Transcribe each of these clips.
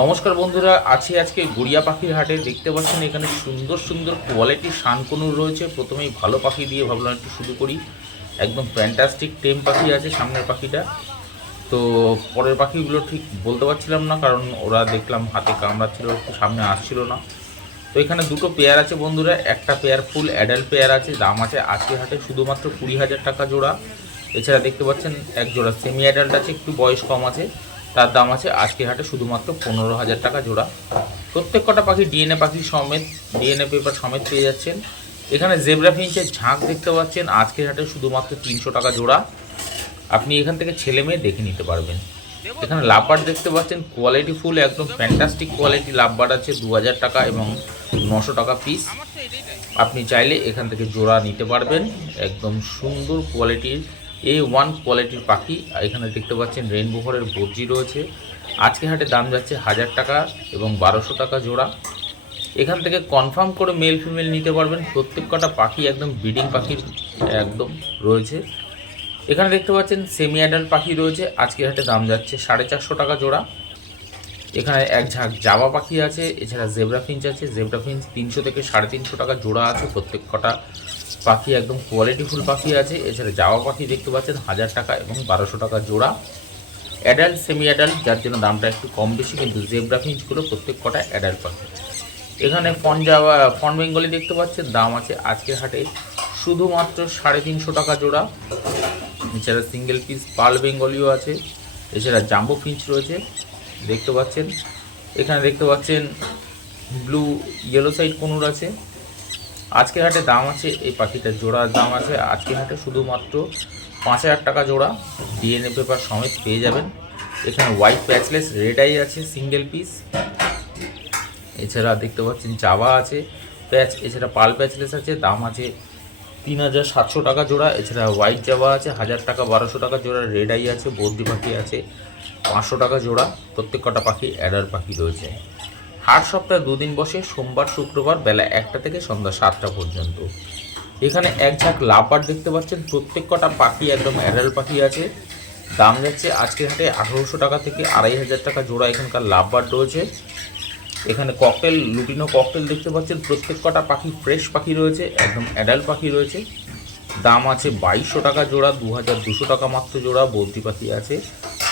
নমস্কার বন্ধুরা, আজকে গড়িয়া পাখির হাটে। দেখতে পাচ্ছেন এখানে সুন্দর সুন্দর কোয়ালিটির শানকনুর রয়েছে। প্রথমেই ভালো পাখি দিয়ে ভাবলাম একটু শুরু করি। একদম ফ্যান্টাস্টিক টেম পাখি আছে সামনের পাখিটা। তো পরের পাখিগুলো ঠিক বলতে পারছিলাম না, কারণ ওরা দেখলাম হাতে কামড়াচ্ছিল, একটু সামনে আসছিল না। তো এখানে দুটো পেয়ার আছে বন্ধুরা, একটা পেয়ার ফুল অ্যাডাল্ট পেয়ার আছে। দাম আছে আজকের হাটে শুধুমাত্র 20,000 টাকা জোড়া। এছাড়া দেখতে পাচ্ছেন এক জোড়া সেমি অ্যাডাল্ট আছে, একটু বয়স কম আছে, তার দাম আছে আজকের হাটে শুধুমাত্র 15,000 টাকা জোড়া। প্রত্যেক কটা পাখি ডিএনএ পাখি সমেত, ডিএনএ পেপার সমেত পেয়ে যাচ্ছেন। এখানে জেব্রা ফিঞ্চের ঝাঁক দেখতে পাচ্ছেন আজকের হাটে শুধুমাত্র 300 টাকা জোড়া। আপনি এখান থেকে ছেলে মেয়ে দেখে নিতে পারবেন। এখানে লাভবার্ড দেখতে পাচ্ছেন কোয়ালিটি ফুল, একদম ফ্যান্টাস্টিক কোয়ালিটি লাভবার্ড আছে 2000 টাকা এবং 900 টাকা পিস। আপনি চাইলে এখান থেকে জোড়া নিতে পারবেন। একদম সুন্দর কোয়ালিটির A1 কোয়ালিটির পাখি। এখানে দেখতে পাচ্ছেন রেইনবো ঘরের বর্জি রয়েছে। আজকে হাটে দাম যাচ্ছে 1000 টাকা এবং 1200 টাকা জোড়া। এখান থেকে কনফার্ম করে মেল ফিমেল নিতে পারবেন। প্রত্যেক কটা পাখি একদম ব্রিডিং পাখির একদম রয়েছে। এখানে দেখতে পাচ্ছেন সেমি অ্যাডাল্ট পাখি রয়েছে। আজকে হাটে দাম যাচ্ছে 450 টাকা জোড়া। এখানে এক ঝাঁক জাবা পাখি আছে। এছাড়া জেব্রা ফিঞ্চ আছে। জেব্রা ফিঞ্চ 300 থেকে 350 টাকা জোড়া আছে। প্রত্যেক কটা পাখি একদম কোয়ালিটিফুল পাখি আছে। এছাড়া জাবা পাখি দেখতে পাচ্ছেন 1000 টাকা এবং 1200 টাকা জোড়া। অ্যাডাল্ট সেমি অ্যাডাল্ট, যার জন্য দামটা একটু কম বেশি, কিন্তু জেব্রা ফিঞ্চগুলো প্রত্যেক কটা অ্যাডাল্ট পাখি। এখানে ফন বেঙ্গলি দেখতে পাচ্ছেন, দাম আছে আজকের হাটে শুধুমাত্র 350 টাকা জোড়া। এছাড়া সিঙ্গেল পিস পার্ল বেঙ্গলিও আছে। এছাড়া জাম্বো ফিঞ্চ রয়েছে দেখতে পাচ্ছেন। এখানে দেখতে পাচ্ছেন ব্লু ইয়েলো সাইড কনুর আছে। আজকের হাটে দাম আছে এই পাখিটার জোড়ার দাম আছে আজকের হাটে শুধুমাত্র 5000 টাকা জোড়া। ডিএনএ পেপার সমেত পেয়ে যাবেন। এখানে হোয়াইট প্যাচলেস রেড আই আছে সিঙ্গেল পিস। এছাড়া দেখতে পাচ্ছেন জাভা আছে প্যাচ। এছাড়া পাল প্যাচলেস আছে, দাম আছে 3700 টাকা জোড়া। এছাড়া হোয়াইট জাভা আছে 1000 টাকা 1200 টাকা জোড়া। রেড আই আছে, বদ্রি পাখি আছে 500 টাকা জোড়া। প্রত্যেক কটা পাখি অ্যাডার পাখি রয়েছে। হাট সপ্তাহে 2 দিন বসে, সোমবার শুক্রবার বেলা 1টা থেকে সন্ধ্যা 7টা পর্যন্ত। এখানে এক ঝাঁক লাভবার্ড দেখতে পাচ্ছেন। প্রত্যেক কটা পাখি একদম অ্যাডাল্ট পাখি আছে। দাম যাচ্ছে আজকের হাটে 1800 টাকা থেকে 2500 টাকা জোড়া। এখানকার লাভবার্ড রয়েছে। এখানে ককটেল লুটিনো ককটেল দেখতে পাচ্ছেন। প্রত্যেক কটা পাখি ফ্রেশ পাখি রয়েছে, একদম অ্যাডাল্ট পাখি রয়েছে। দাম আছে 2200 টাকা জোড়া, 2200 টাকা মাত্র জোড়া। বদ্রি পাখি আছে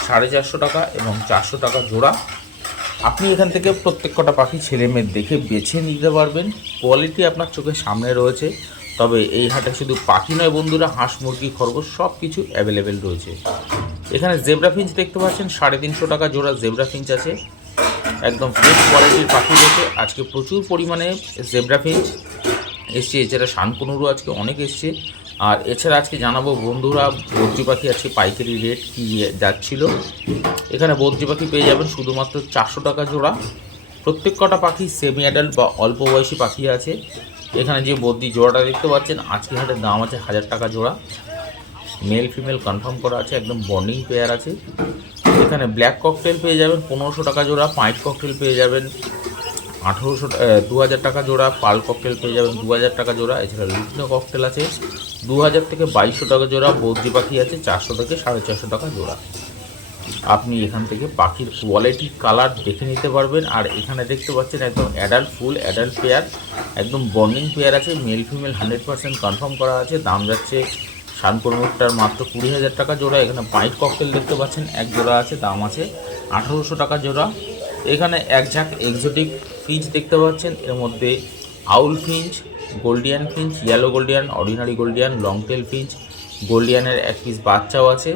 450 টাকা এবং 400 টাকা জোড়া। আপনি এখান থেকে প্রত্যেক কটা পাখি ছেলে মেয়ে দেখে বেছে নিতে পারবেন। কোয়ালিটি আপনার চোখের সামনে রয়েছে। তবে এই হাটে শুধু পাখি নয় বন্ধুরা, হাঁস মুরগি খরগোশ সব কিছু অ্যাভেলেবেল রয়েছে। এখানে জেব্রা ফিঞ্চ দেখতে পাচ্ছেন 350 টাকা জোড়া জেব্রা ফিঞ্চ আছে। একদম ফ্রেশ কোয়ালিটির পাখি রয়েছে। আজকে প্রচুর পরিমাণে জেব্রা ফিঞ্চ এসছে। এছাড়া শানকুনুরও আজকে অনেক এসছে। আর এছাড়া আজকে জানাবো বন্ধুরা বদ্রি পাখি আজকে পাইকারি রেট কী যাচ্ছিল। এখানে বদ্রি পাখি পেয়ে যাবেন শুধুমাত্র 400 টাকা জোড়া। প্রত্যেক কটা পাখি সেমি অ্যাডাল্ট বা অল্প বয়সী পাখি আছে। এখানে যে বদ্রি জোড়াটা দেখতে পাচ্ছেন আজকের হাটের দাম আছে 1000 টাকা জোড়া। মেল ফিমেল কনফার্ম করা আছে, একদম বন্ডিং পেয়ার আছে। এখানে ব্ল্যাক ককটেল পেয়ে যাবেন 1500 টাকা জোড়া। হোয়াইট ককটেল পেয়ে যাবেন 2000 টাকা জোড়া। পাল ককটেল পেয়ে যাবেন 2000 টাকা জোড়া। এছাড়া লুটিনো ককটেল আছে 2000 থেকে 2200 টাকা জোড়া। বদ্রি পাখি আছে 400 থেকে 450 টাকা জোড়া। আপনি এখান থেকে পাখির কোয়ালিটি কালার দেখে নিতে পারবেন। আর এখানে দেখতে পাচ্ছেন একদম অ্যাডাল্ট ফুল অ্যাডাল্ট পেয়ার, একদম বন্ডিং পেয়ার আছে। মেল ফিমেল 100% কনফার্ম করা আছে। দাম যাচ্ছে শানকনুরটার মাত্র 20,000 টাকা জোড়া। এখানে হোয়াইট ককটেল দেখতে পাচ্ছেন এক জোড়া আছে, দাম আছে 1800 টাকা জোড়া। এখানে এক ঝাঁক এক্সোটিক ফিঞ্চ দেখতে পাচ্ছেন। এর মধ্যে owl finch, Gouldian finch, yellow Gouldian, ordinary Gouldian, long tail finch, গোল্ডিয়ানের এক পিস বাচ্চাও আছে।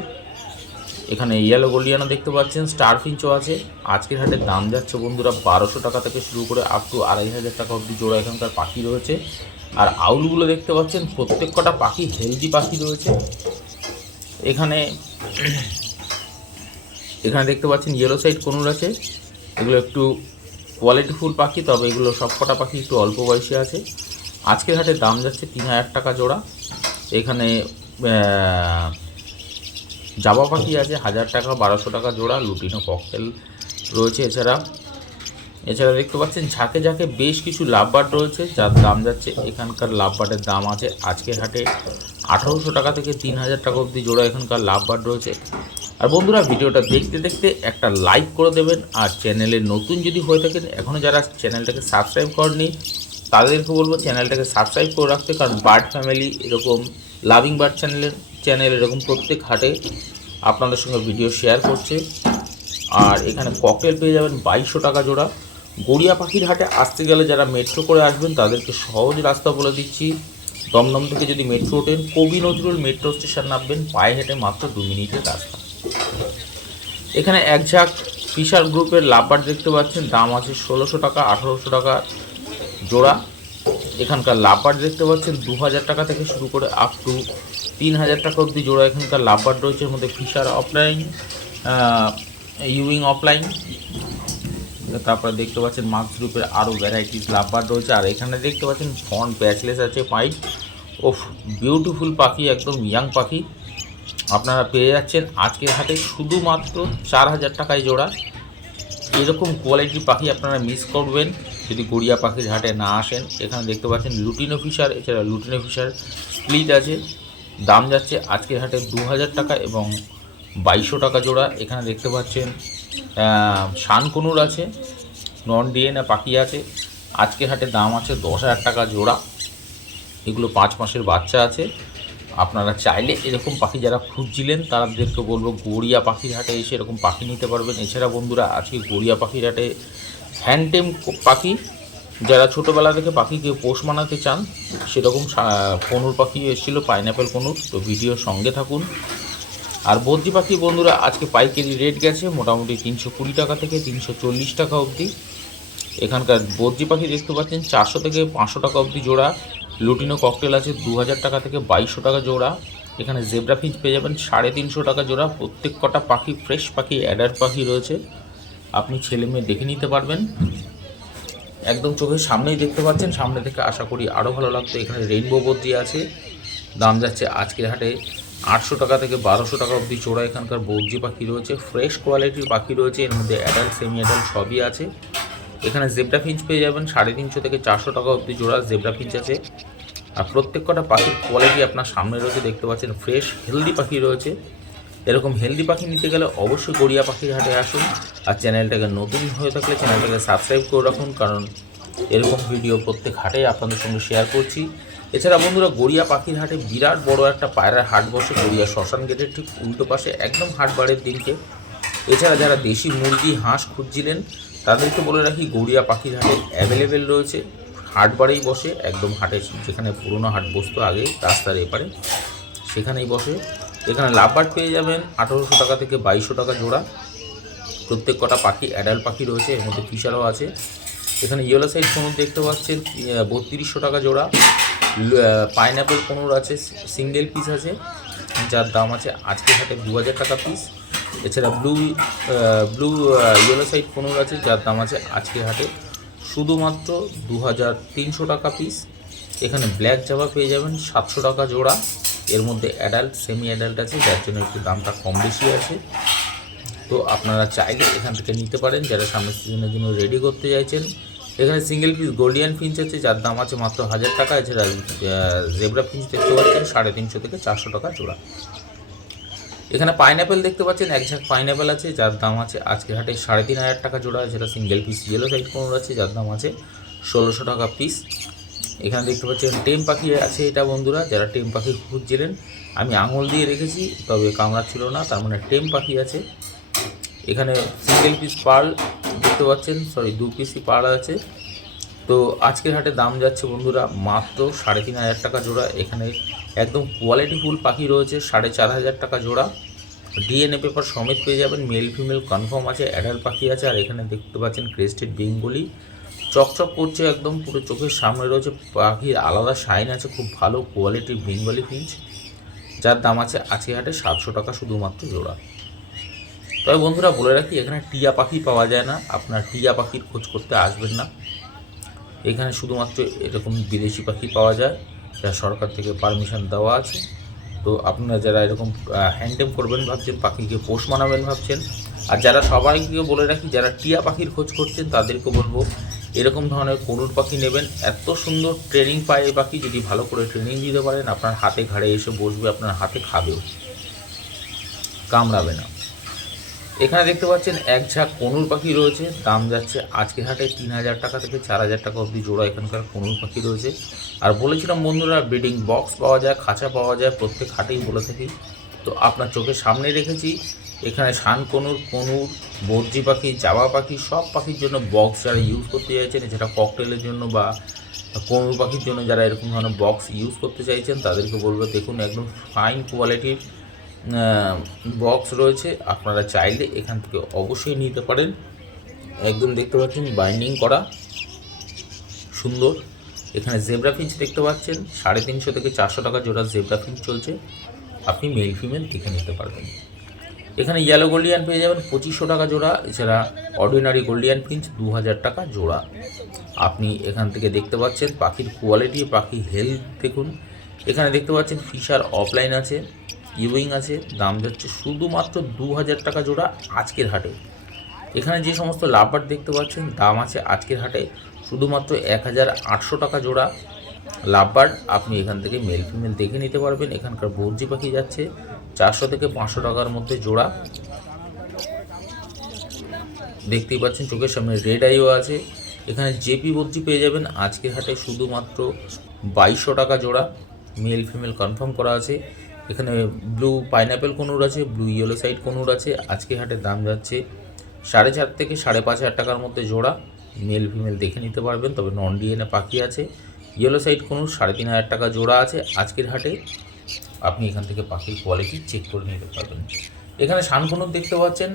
এখানে ইয়েলো গোল্ডিয়ানও দেখতে পাচ্ছেন, স্টার ফিঞ্চও আছে। আজকের হাটের দাম যাচ্ছে বন্ধুরা 1200 টাকা থেকে শুরু করে আপ টু 2500 টাকা অবধি জোড়া এখানকার পাখি রয়েছে। আর আউলগুলো দেখতে পাচ্ছেন প্রত্যেক কটা পাখি হেলদি পাখি রয়েছে। এখানে দেখতে পাচ্ছেন ইয়েলো সাইড কনুর আছে। এগুলো একটু কোয়ালিটিফুল পাখি, তবে এগুলো সব কটা পাখি একটু অল্প বয়সী আছে। আজকের হাটের দাম যাচ্ছে 3000 টাকা জোড়া। এখানে জাবা পাখি আছে 1000 টাকা 1200 টাকা জোড়া। লুটিনো ককটেল রয়েছে। এছাড়া দেখতে পাচ্ছেন ঝাঁকে ঝাঁকে বেশ কিছু লাভবার্ড রয়েছে, যার দাম যাচ্ছে এখানকার লাভবার্ডের দাম আছে আজকের হাটে 1800 টাকা থেকে 3000 টাকা অবধি জোড়া এখানকার লাভবার্ড রয়েছে। আর বন্ধুরা ভিডিওটা দেখতে দেখতে একটা লাইক করে দেবেন, আর চ্যানেলে নতুন যদি হয়ে থাকেন এখনও যারা চ্যানেলটাকে সাবস্ক্রাইব করেনি তাদেরকে বলবো চ্যানেলটাকে সাবস্ক্রাইব করে রাখতে, কারণ বার্ড ফ্যামিলি এরকম লাভিং বার্ড চ্যানেল এরকম প্রত্যেক হাটে আপনাদের সঙ্গে ভিডিও শেয়ার করছে। আর এখানে ককটেল পেয়ে যাবেন 2200 টাকা জোড়া। গড়িয়া পাখির হাটে আসতে গেলে যারা মেট্রো করে আসবেন তাদেরকে সহজ রাস্তা বলে দিচ্ছি। দমদম থেকে যদি মেট্রো ওঠেন কবি নজরুল মেট্রো স্টেশন নামবেন, পায়ে হেঁটে মাত্র 2 মিনিটের রাস্তা। এখানে এক ঝাঁক ফিশার গ্রুপের লাভবার দেখতে পাচ্ছেন, দাম আছে 1600 টাকা 1800 টাকা জোড়া। এখানকার লাভবার দেখতে পাচ্ছেন 2000 টাকা থেকে শুরু করে আপ টু 3000 টাকা অবধি জোড়া এখানকার লাভবার রয়েছে। এর মধ্যে ফিশার অফলাইন, ইউইং অফলাইন, তারপরে দেখতে পাচ্ছেন মার্কস গ্রুপের আরও ভ্যারাইটিস লাভবার রয়েছে। আর এখানে দেখতে পাচ্ছেন ফন্ট ব্যাচলেস আছে পাইপ। ও বিউটিফুল পাখি, একদম ইয়াং পাখি আপনারা পেয়ে যাচ্ছেন আজকের হাটে শুধুমাত্র 4000 টাকায় জোড়া। এরকম কোয়ালিটির পাখি আপনারা মিস করবেন যদি গড়িয়া পাখির হাটে না আসেন। এখানে দেখতে পাচ্ছেন লুটিনো ফিশার, এছাড়া লুটিনো ফিশার স্প্লিট আছে, দাম যাচ্ছে আজকের হাটে 2000 টাকা এবং 2200 টাকা জোড়া। এখানে দেখতে পাচ্ছেন শানকনুর আছে, নন ডিএনএ পাখি আছে, আজকের হাটে দাম আছে 10,000 টাকা জোড়া। এগুলো 5 মাসের বাচ্চা আছে। আপনারা চাইলে এরকম পাখি যারা খুঁজছিলেন তাদেরকে বলবো গড়িয়া পাখির হাটে এসে এরকম পাখি নিতে পারবেন। এছাড়া বন্ধুরা আজকে গড়িয়া পাখির হাটে হ্যান্ডটেম পাখি, যারা ছোটোবেলা থেকে পাখিকে পোষ মানাতে চান সেরকম কনুর পাখি এসেছিলো, পাইনঅ্যাপেল কনুর। তো ভিডিওর সঙ্গে থাকুন। আর বদ্রি পাখি বন্ধুরা আজকে পাইকারি রেট গেছে মোটামুটি 320 টাকা থেকে 340 টাকা অবধি। এখানকার বদ্রি পাখি দেখতে পাচ্ছেন 400 থেকে 500 টাকা অবধি জোড়া। লুটিনো ককটেল আছে 2000 টাকা থেকে 2200 টাকা জোড়া। এখানে জেব্রা ফিঞ্চ পেয়ে যাবেন 350 টাকা জোড়া। প্রত্যেক কটা পাখি ফ্রেশ পাখি, অ্যাডাল্ট পাখি রয়েছে, আপনি ছেলে মেয়ে দেখে নিতে পারবেন। একদম চোখের সামনেই দেখতে পাচ্ছেন, সামনে থেকে আশা করি আরও ভালো লাগতো। এখানে রেইনবো বদ্রি আছে, দাম যাচ্ছে আজকের হাটে 800 টাকা থেকে 1200 টাকা অবধি জোড়া। এখানকার বদ্রি পাখি রয়েছে, ফ্রেশ কোয়ালিটির পাখি রয়েছে, এর মধ্যে অ্যাডাল্ট সেমি অ্যাডাল্ট সবই আছে। এখানে জেব্রা ফিঞ্চ পেয়ে যাবেন 350 থেকে 400 টাকা অবধি জোড়া জেব্রা ফিঞ্চ আছে। আর প্রত্যেক কটা পাখির কোয়ালিটি আপনার সামনে রয়েছে, দেখতে পাচ্ছেন ফ্রেশ হেলদি পাখি রয়েছে। এরকম হেলদি পাখি নিতে গেলে অবশ্যই গড়িয়া পাখির হাটে আসুন। আর চ্যানেলটাকে নতুন হয়ে থাকলে চ্যানেলটাকে সাবস্ক্রাইব করে রাখুন, কারণ এরকম ভিডিও প্রত্যেক হাটেই আপনাদের সঙ্গে শেয়ার করছি। এছাড়া বন্ধুরা গড়িয়া পাখির হাটে বিরাট বড় একটা পায়রার হাট বসে গড়িয়া শ্মশান গেটের ঠিক উল্টো পাশে, একদম হাট বারের দিনকে। এছাড়া যারা দেশি মুরগি হাঁস খুঁজছিলেন তাদেরকে বলে রাখি গড়িয়া পাখির হাটে অ্যাভেলেবেল রয়েছে, হাট বারেই বসে, একদম হাটে যেখানে পুরোনো হাট বসতো আগে রাস্তার এপারে সেখানেই বসে। এখানে লাভবার্ড পেয়ে যাবেন 1800 টাকা থেকে 2200 টাকা জোড়া। প্রত্যেক কটা পাখি অ্যাডাল্ট পাখি রয়েছে, এর মধ্যে ফিশারও আছে। এখানে ইয়েলো সাইড কনুর দেখতে পাচ্ছেন 3200 টাকা জোড়া। পাইনঅ্যাপেল কনুর আছে, সিঙ্গেল পিস আছে, যার দাম আছে আজকের হাটে 2000 টাকা পিস। এছাড়া ব্লু ইয়েলো সাইড কনুর আছে, যার দাম আছে আজকের হাটে শুধুমাত্র 2300 টাকা পিস। এখানে ব্ল্যাক জাভা পেয়ে যাবেন 700 টাকা জোড়া। এর মধ্যে অ্যাডাল্ট সেমি অ্যাডাল্ট আছে, যার জন্য একটু দামটা কম বেশি আছে। তো আপনারা চাইলে এখান থেকে নিতে পারেন যারা সামনের সিজনের জন্য রেডি করতে চাইছেন। এখানে সিঙ্গেল পিস গোল্ডিয়ান ফিঞ্চ আছে, যার দাম আছে মাত্র 1000 টাকা। এছাড়া জেব্রা ফিঞ্চ দেখতে পাচ্ছেন 350 থেকে 400 টাকা জোড়া। এখানে পাইনঅ্যাপেল দেখতে পাচ্ছেন এক ঝাঁক পাইনঅ্যাপেল আছে, যার দাম আছে আজকের হাটে 3500 টাকা জোড়া। এছাড়া সিঙ্গেল পিস ইয়েলো সাইড কোনোর আছে, যার দাম আছে 1600 টাকা পিস। এখানে দেখতে পাচ্ছেন টেম পাখি আছে, এটা বন্ধুরা যারা টেম পাখি খুঁজছিলেন আমি আঙুল দিয়ে রেখেছি তবে কামড়া ছিল না, তার মানে টেম পাখি আছে। এখানে সিঙ্গেল পিস পার্ল দেখতে পাচ্ছেন, 2 পিসই পার্ল আছে। তো আজকের হাটে দাম যাচ্ছে বন্ধুরা মাত্র 3500 টাকা জোড়া। এখানে একদম কোয়ালিটিফুল পাখি রয়েছে 4500 টাকা জোড়া। ডিএনএ পেপার সমেত পেয়ে যাবেন, মেল ফিমেল কনফার্ম আছে, অ্যাডাল্ট পাখি আছে। আর এখানে দেখতে পাচ্ছেন ক্রেস্টেড বেঙ্গলি চকচক করছে, একদম পুরো চোখের সামনে রয়েছে, পাখির আলাদা শাইন আছে, খুব ভালো কোয়ালিটির বেঙ্গলি ফিঞ্চ, যার দাম আছে আজকে হাটে 700 টাকা শুধুমাত্র জোড়া। তবে বন্ধুরা বলে রাখি এখানে টিয়া পাখি পাওয়া যায় না, আপনার টিয়া পাখির খোঁজ করতে আসবেন না। এখানে শুধুমাত্র এরকম বিদেশি পাখি পাওয়া যায়, যা সরকার থেকে পারমিশন দেওয়া আছে। তো আপনারা যারা এরকম হ্যান্ডটেম করবেন ভাবছেন, পাখিকে পোষ মানাবেন ভাবছেন, আর যারা সবাইকে বলে রাখি যারা টিয়া পাখির খোঁজ করছেন তাদেরকে বলবো এরকম ধরনের কনুর পাখি নেবেন। এত সুন্দর ট্রেনিং পায় এই পাখি, যদি ভালো করে ট্রেনিং দিতে পারেন আপনার হাতে ঘাড়ে এসে বসবে, আপনার হাতে খাবেও, কামড়াবে না। এখানে দেখতে পাচ্ছেন এক ঝাঁক কনুর পাখি রয়েছে, দাম যাচ্ছে আজকের হাটে 3,000 টাকা থেকে 4,000 টাকা অবধি জোড়া এখানকার কনুর পাখি রয়েছে। আর বলেছিলাম বন্ধুরা ব্রিডিং বক্স পাওয়া যায়, খাঁচা পাওয়া যায়, প্রত্যেক হাটেই বলে থাকি। তো আপনার চোখের সামনে রেখেছি, এখানে শান কনুর, কনুর, বর্জি পাখি, জাবা পাখি, সব পাখির জন্য বক্স যারা ইউজ করতে চাইছেন, এছাড়া ককটেলের জন্য বা কনুর পাখির জন্য যারা এরকম ধরনের বক্স ইউজ করতে চাইছেন তাদেরকে বলবো দেখুন একদম ফাইন কোয়ালিটির বক্স রয়েছে। আপনারা চাইলে এখান থেকে অবশ্যই নিতে পারেন। একদম দেখতে পাচ্ছেন বাইন্ডিং করা সুন্দর। এখানে জেব্রা ফিঞ্চ দেখতে পাচ্ছেন 350 থেকে 400 টাকা জোড়া জেব্রা ফিঞ্চ চলছে, আপনি মেল ফিমেল দেখে নিতে পারবেন। এখানে ইয়েলো গোল্ডিয়ান পেয়ে যাবেন 2500 টাকা জোড়া, এছাড়া অর্ডিনারি গোল্ডিয়ান ফিঞ্চ 2000 টাকা জোড়া। আপনি এখান থেকে দেখতে পাচ্ছেন পাখির কোয়ালিটি, পাখির হেলথ দেখুন। এখানে দেখতে পাচ্ছেন ফিশার অফলাইন আছে, ইউইং আছে, দাম যাচ্ছে শুধুমাত্র 2000 টাকা জোড়া আজকের হাটে। এখানে যে সমস্ত লাভবার্ড দেখতে পাচ্ছেন দাম আছে আজকের হাটে শুধুমাত্র 1800 টাকা জোড়া লাভবার্ড। আপনি এখান থেকে মেল ফিমেল দেখে নিতে পারবেন। এখানকার বর্জি পাখি যাচ্ছে 400 থেকে 500 টাকার মধ্যে জোড়া। দেখতেই পাচ্ছেন চোখের সামনে রেড আইও আছে। এখানে জেপি বর্জি পেয়ে যাবেন আজকের হাটে শুধুমাত্র 2200 টাকা জোড়া, মেল ফিমেল কনফার্ম করা আছে। এখানে ব্লু পাইনঅ্যাপেল কনুর আছে, ব্লু ইয়েলো সাইড কনুর আছে, আজকের হাটের দাম যাচ্ছে 4,500 থেকে 5,500 টাকার মধ্যে জোড়া, মেল ফিমেল দেখে নিতে পারবেন। তবে নন ডিএনএ পাখি আছে, ইয়েলো সাইড কনুর 3,500 টাকা জোড়া আছে আজকের হাটে। আপনি এখান থেকে পাখির কোয়ালিটি চেক করে নিতে পারবেন। এখানে শানকনুর দেখতে পাচ্ছেন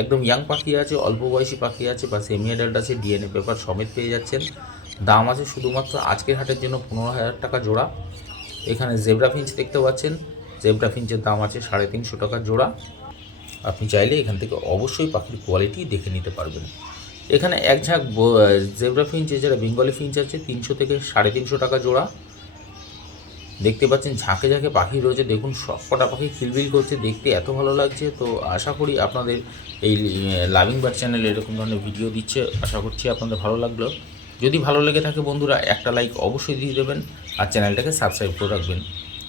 একদম ইয়াং পাখি আছে, অল্প বয়সী পাখি আছে বা সেমি অ্যাডাল্ট আছে, ডিএনএ পেপার সমেত পেয়ে যাচ্ছেন। দাম আছে শুধুমাত্র আজকের হাটের জন্য 15,000 টাকা জোড়া। এখানে জেব্রা ফিঞ্চ দেখতে পাচ্ছেন, জেব্রা ফিঞ্চের দাম আছে 350 টাকা জোড়া। আপনি চাইলে এখান থেকে অবশ্যই পাখির কোয়ালিটি দেখে নিতে পারবেন। এখানে এক ঝাঁক জেব্রা ফিঞ্চ এছাড়া বেঙ্গলি ফিঞ্চ আছে 300 থেকে 350 টাকা জোড়া। দেখতে পাচ্ছেন ঝাঁকে ঝাঁকে পাখি রয়েছে, দেখুন সব কটা পাখি খিলবিল করছে, দেখতে এত ভালো লাগছে। তো আশা করি আপনাদের এই লাভিং বার্ড চ্যানেলে এরকম ধরনের ভিডিও দিচ্ছে, আশা করছি আপনাদের ভালো লাগলো। যদি ভালো লেগে থাকে বন্ধুরা একটা লাইক অবশ্যই দিয়ে দেবেন আর চ্যানেলটাকে সাবস্ক্রাইব করে রাখবেন।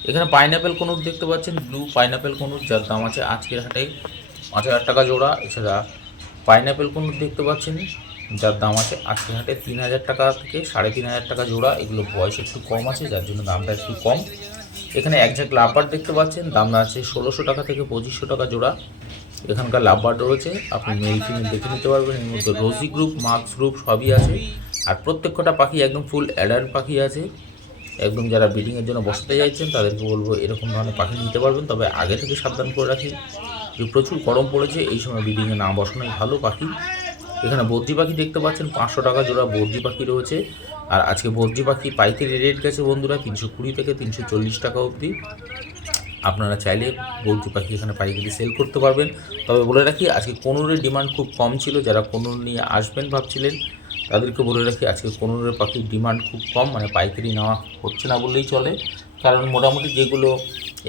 এখানে পাইনঅ্যাপেল কনুর দেখতে পাচ্ছেন, ব্লু পাইনঅ্যাপেল কনুর, যার দাম আছে আজকের হাটে 5,000 টাকা জোড়া। এছাড়া পাইনঅ্যাপেল কনুর দেখতে পাচ্ছেন, যার দাম আছে আজকের হাটে 3,000 টাকা থেকে 3,500 টাকা জোড়া। এগুলো বয়স একটু কম আছে, যার জন্য দামটা একটু কম। এখানে এক ঝাঁক লাভবার্ড দেখতে পাচ্ছেন, দাম আছে 1600 টাকা থেকে 2500 টাকা জোড়া। এখানকার লাভবার্ড রয়েছে, আপনি মেল ফিমেল দেখে নিতে পারবেন। এর মধ্যে রোজি গ্রুপ, মার্কস গ্রুপ সবই আছে। আর প্রত্যেকটা পাখি একদম ফুল অ্যাডাল্ট পাখি আছে। একদম যারা ব্রিডিংয়ের জন্য বসাতে চাইছেন তাদেরকে বলবো এরকম ধরনের পাখি নিতে পারবেন। তবে আগে থেকে সাবধান করে রাখি যে প্রচুর গরম পড়েছে, এই সময় ব্রিডিংয়ে না বসানোই ভালো পাখি। এখানে বর্জি পাখি দেখতে পাচ্ছেন 500 টাকা জোড়া বর্জি পাখি রয়েছে। আর আজকে বর্জি পাখি পাইকারি রেট গেছে বন্ধুরা 320 থেকে 340 টাকা অবধি। আপনারা চাইলে বর্জি পাখি এখানে পাইকারি সেল করতে পারবেন। তবে বলে রাখি আজকে কনুরের ডিমান্ড খুব কম ছিল, যারা কনুর নিয়ে আসবেন ভাবছিলেন তাদেরকে বলে রাখি আজকে কনুরের পাখির ডিমান্ড খুব কম, মানে পাইকারি নেওয়া হচ্ছে না বললেই চলে। কারণ মোটামুটি যেগুলো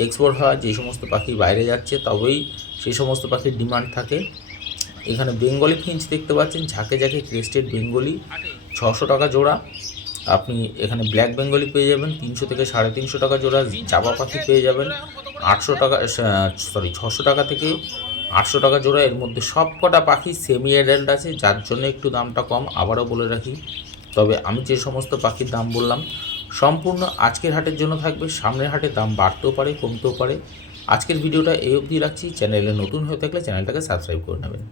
এক্সপোর্ট হয়, যে সমস্ত পাখি বাইরে যাচ্ছে তবেই সেই সমস্ত পাখির ডিমান্ড থাকে। এখানে বেঙ্গলি ফিঞ্চ দেখতে পাচ্ছেন, ঝাঁকে ঝাঁকে ক্রেস্টেড বেঙ্গলি 600 টাকা জোড়া। আপনি এখানে ব্ল্যাক বেঙ্গলি পেয়ে যাবেন 300 থেকে 350 টাকা জোড়া। জাবা পাখি পেয়ে যাবেন 800 টাকা, 600 টাকা থেকে 800 টাকা জোড়া। এর মধ্যে সব কটা পাখি সেমি অ্যাডাল্ট আছে, যার জন্য একটু দামটা কম। আবারও বলে রাখি, তবে আমি যে সমস্ত পাখির দাম বললাম সম্পূর্ণ আজকের হাটের জন্য থাকবে, সামনের হাটে দাম বাড়তেও পারে কমতেও পারে। আজকের ভিডিওটা এই অবধি রাখছি। চ্যানেলে নতুন হয়ে থাকলে চ্যানেলটাকে সাবস্ক্রাইব করে নেবেন।